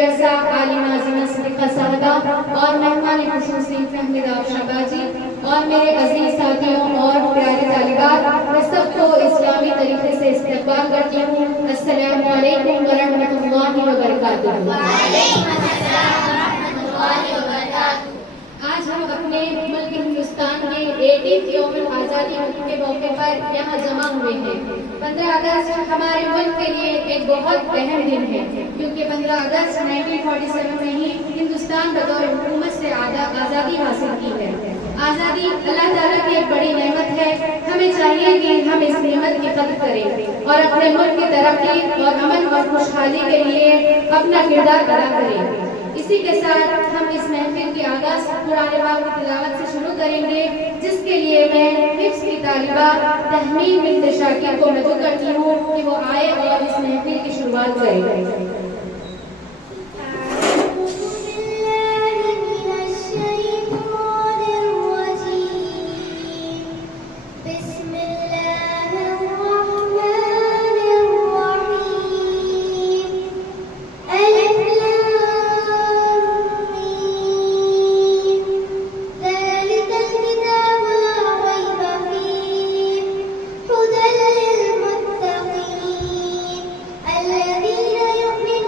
جلسہ عالم ناظمہ صدیقہ صاحبہ اور مہمان خصوصی فہمید آفشاں جی اور میرے عزیز ساتھیوں اور پیارے طالبات، میں سب کو اسلامی طریقے سے استقبال کرتی ہوں۔ السلام علیکم ورحمۃ اللہ وبرکاتہ۔ وعلیکم السلام ورحمۃ اللہ وبرکاتہ۔ آج ہم اپنے ملک ہندوستان کے 80 یوم آزادی کے موقع پر یہاں جمع ہوئے ہیں۔ 15 اگست ہمارے ملک کے لیے ایک بہت اہم دن ہے، کیونکہ 15 اگست 1947 میں ہی ہندوستان بطور حکومت سے آزادی حاصل کی ہے۔ آزادی اللہ تعالیٰ کی ایک بڑی نعمت ہے، ہمیں چاہیے کہ ہم اس نعمت کی قدر کریں اور اپنے ملک کی ترقی اور امن اور خوشحالی کے لیے اپنا کردار ادا کریں۔ اسی کے ساتھ ہم اس محفل کی آغاز قرآن پاک کی تلاوت سے شروع کریں گے، جس کے لیے میں حفظ کی طالبہ تحمید بنت شاکر کو مدعو کرتی ہوں کہ وہ آئے اور اس محفل کی شروعات کرے۔ الذين يؤمنون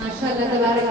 माशाअल्लाह तबारक